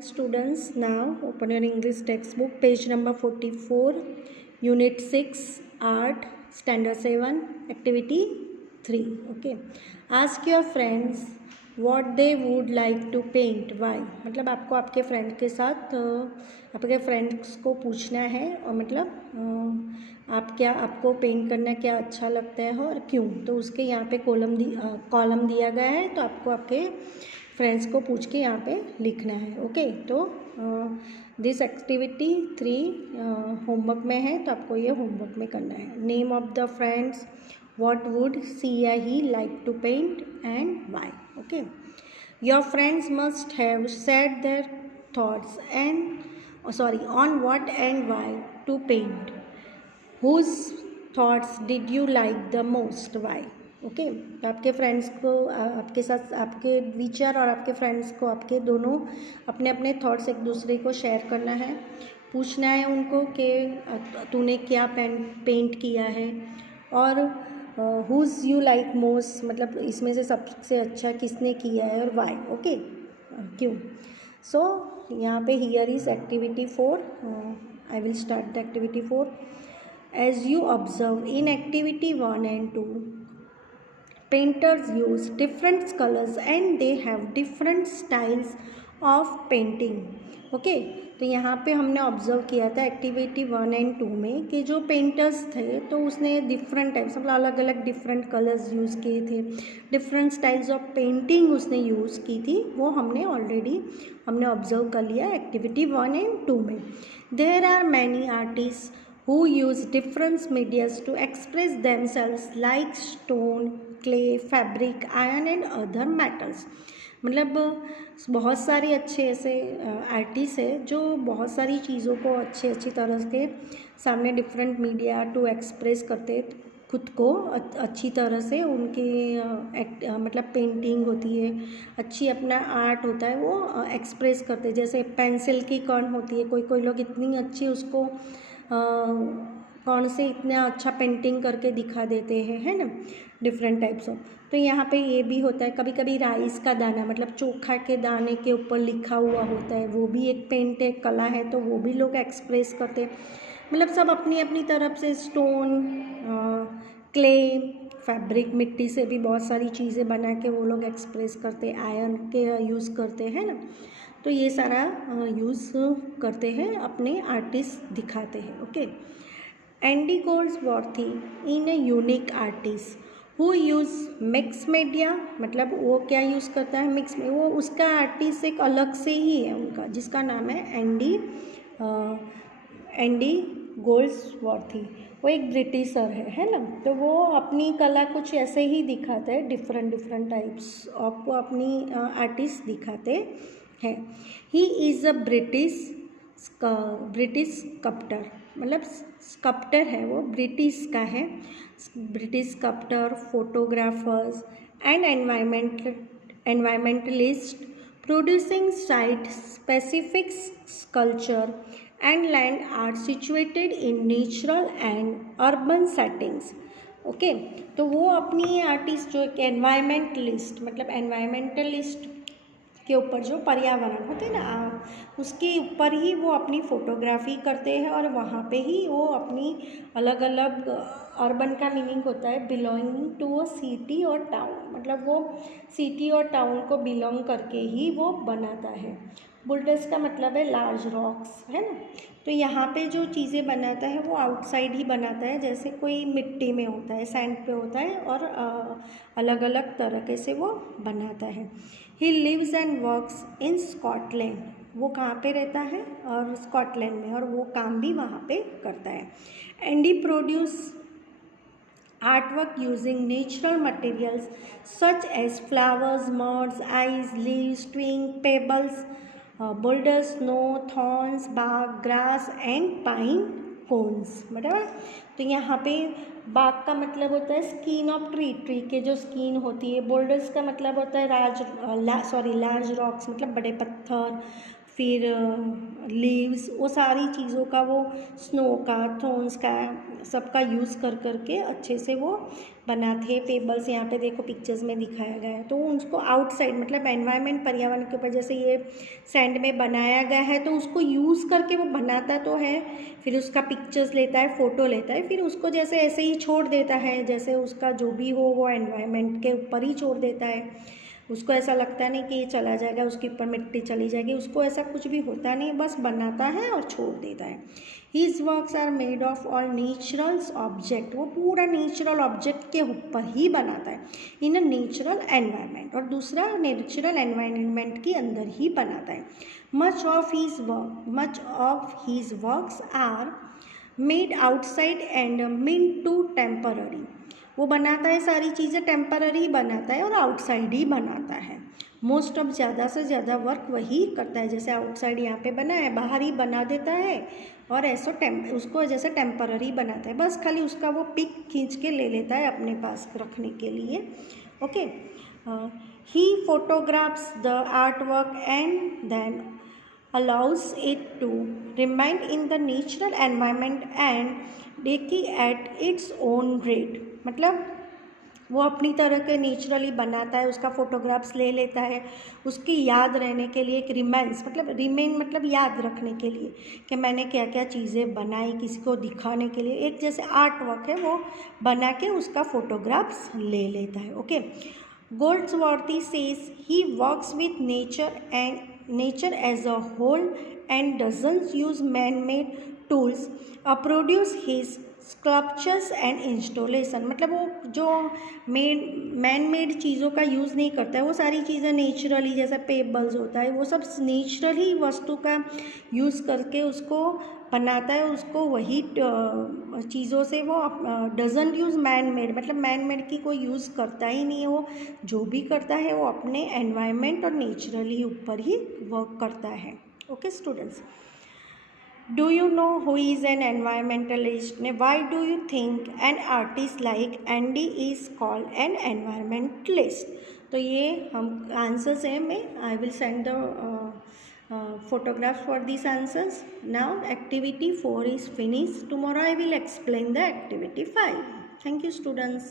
Students, now open your English textbook, page number 44, Unit 6, Art, Standard 7, Activity 3. Okay. Ask your friends what they would like to paint. Why? मतलब आपको आपके friend के साथ आपके friends को पूछना है और मतलब आपको पेंट करना क्या अच्छा लगता है और क्यों. तो उसके यहाँ पे कॉलम दिया गया है, तो आपको आपके फ्रेंड्स को पूछ के यहाँ पे लिखना है. ओके. तो दिस एक्टिविटी 3 होमवर्क में है, तो आपको ये होमवर्क में करना है. Name of the friends, what would she or he like to paint and why. Okay. Your friends must have said their thoughts on what and why to paint. Whose thoughts did you like the most? Why? Okay. तो आपके friends को आपके साथ आपके विचार और आपके friends को आपके दोनों अपने अपने थॉट्स एक दूसरे को शेयर करना है. पूछना है उनको कि तूने क्या पेंट किया है और हुज यू लाइक मोस्ट, मतलब इसमें से सबसे अच्छा किसने किया है और वाई. ओके. क्यों. सो यहाँ पे here is activity 4. I will start the activity 4. As you observe in activity 1 and 2, painters use different colors and they have different styles of painting. Okay. तो यहाँ पे हमने ऑब्जर्व किया था एक्टिविटी 1 एंड 2 में कि जो पेंटर्स थे तो उसने डिफरेंट टाइप्स मतलब अलग अलग डिफरेंट कलर्स यूज़ किए थे, डिफरेंट स्टाइल्स ऑफ पेंटिंग उसने यूज़ की थी. वो हमने ऑब्जर्व कर लिया एक्टिविटी 1 एंड 2 में. There are many artist who use different medias to express themselves like stone, clay, fabric, iron and other metals. मतलब बहुत सारे अच्छे ऐसे आर्टिस्ट है जो बहुत सारी चीज़ों को अच्छी तरह के सामने डिफरेंट मीडिया टू एक्सप्रेस करते खुद को अच्छी तरह से. उनके मतलब पेंटिंग होती है, अच्छी अपना आर्ट होता है, वो एक्सप्रेस करते. जैसे पेंसिल की कॉर्न होती है, कोई लोग इतनी अच्छी उसको कौन से इतना अच्छा पेंटिंग करके दिखा देते हैं, है ना, डिफरेंट टाइप्स ऑफ. तो यहाँ पे ये भी होता है. कभी कभी राइस का दाना मतलब चोखा के दाने के ऊपर लिखा हुआ होता है, वो भी एक पेंट है, कला है, तो वो भी लोग एक्सप्रेस करते हैं. मतलब सब अपनी अपनी तरफ से स्टोन, क्ले, फैब्रिक, मिट्टी से भी बहुत सारी चीज़ें बना के वो लोग एक्सप्रेस करते हैं. आयरन के यूज़ करते हैं ना. तो ये सारा यूज़ करते हैं, अपने आर्टिस्ट दिखाते हैं. Okay. Andy Goldsworthy in a unique artist who use mix media, मतलब वो क्या यूज़ करता है मिक्स में. वो उसका आर्टिस्ट एक अलग से ही है उनका, जिसका नाम है एंडी गोल्ड्सवर्थी. वो एक ब्रिटिशर है ना. तो वो अपनी कला कुछ ऐसे ही दिखाते हैं, डिफरेंट टाइप्स ऑफ वो अपनी आर्टिस्ट दिखाते हैं. He is a British sculptor, मतलब स्कल्पटर है वो, ब्रिटिश का है. British sculptor, photographers and environmentalist producing site specific sculpture and land art situated in natural and urban settings. Okay. तो वो अपनी आर्टिस्ट जो एक एनवायरमेंटलिस्ट, मतलब एनवायरमेंटलिस्ट के ऊपर जो पर्यावरण होते हैं ना, उसके ऊपर ही वो अपनी फ़ोटोग्राफी करते हैं और वहाँ पे ही वो अपनी अलग अलग अर्बन का मीनिंग होता है बिलोंगिंग टू अ सिटी और टाउन, मतलब वो सिटी और टाउन को बिलोंग करके ही वो बनाता है. बुल्डर्स का मतलब है लार्ज रॉक्स, है ना. तो यहाँ पे जो चीज़ें बनाता है वो आउटसाइड ही बनाता है, जैसे कोई मिट्टी में होता है, सैंड पे होता है, और अलग अलग तरीके से वो बनाता है. He lives and works in Scotland, वो कहाँ पे रहता है, और स्कॉटलैंड में, और वो काम भी वहाँ पे करता है. And he produce artwork using natural materials such as flowers, moss, ice, leaves, twigs, pebbles, boulders, snow, thorns, bark, grass and pine cones. बराबर. तो यहाँ पे बाग का मतलब होता है स्किन ऑफ ट्री के जो स्किन होती है. बोल्डर्स का मतलब होता है लार्ज रॉक्स, मतलब बड़े पत्थर. फिर लीव्स, वो सारी चीज़ों का, वो स्नो का, थॉर्न्स का, सबका यूज़ कर करके अच्छे से वो बनाते हैं पेबल्स। यहाँ पे देखो पिक्चर्स में दिखाया गया है। तो उसको आउटसाइड मतलब एनवायरनमेंट, पर्यावरण के ऊपर, जैसे ये सैंड में बनाया गया है तो उसको यूज़ करके वो बनाता तो है, फिर उसका पिक्चर्स लेता है, फ़ोटो लेता है, फिर उसको जैसे ऐसे ही छोड़ देता है, जैसे उसका जो भी हो वो एनवायरनमेंट के ऊपर ही छोड़ देता है। उसको ऐसा लगता नहीं कि ये चला जाएगा, उसके ऊपर मिट्टी चली जाएगी, उसको ऐसा कुछ भी होता नहीं, बस बनाता है और छोड़ देता है। His works are made of all natural object, वो पूरा नेचुरल ऑब्जेक्ट के ऊपर ही बनाता है, इन अ नेचुरल एनवायरनमेंट, और दूसरा नेचुरल एनवायरनमेंट के अंदर ही बनाता है। Much of his works are made outside and mean to temporary, वो बनाता है सारी चीज़ें टेम्पररी बनाता है और आउटसाइड ही बनाता है। मोस्ट ऑफ ज़्यादा से ज़्यादा वर्क वही करता है, जैसे आउटसाइड यहाँ पे बना है, बाहर ही बना देता है, और ऐसा उसको जैसे टेम्पररी बनाता है, बस खाली उसका वो पिक खींच के ले लेता है अपने पास रखने के लिए। Okay, he photographs the art work and then allows it to remain in the natural environment and decay at its own rate, मतलब वो अपनी तरह के नेचुरली बनाता है, उसका फोटोग्राफ्स ले लेता है, उसकी याद रहने के लिए, एक रिमेंस मतलब रिमेन मतलब याद रखने के लिए कि मैंने क्या क्या चीज़ें बनाई, किसी को दिखाने के लिए, एक जैसे आर्ट वर्क है वो बना के उसका फोटोग्राफ्स ले लेता है। Okay, Goldsworthy says he works with nature as a whole and doesn't use man-made tools produce his sculptures and installation, मतलब वो जो मैन मेड चीज़ों का यूज़ नहीं करता है, वो सारी चीज़ें नेचुरली, जैसा पेबल्स होता है वो सब नेचुरली वस्तु का यूज़ करके उसको बनाता है, उसको वही चीज़ों से वो डजंट यूज़ मैन मेड, मतलब मैन मेड की कोई यूज़ करता ही नहीं है, वो जो भी करता है वो अपने एनवायरनमेंट और नेचुरली ऊपर ही वर्क करता है। Okay students, do you know who is an environmentalist? Why do you think an artist like Andy is called an environmentalist? तो ये हम आंसर्स हैं, मैं I will send the photographs for these answers. Now activity 4 is finished. Tomorrow I will explain the activity 5. Thank you students.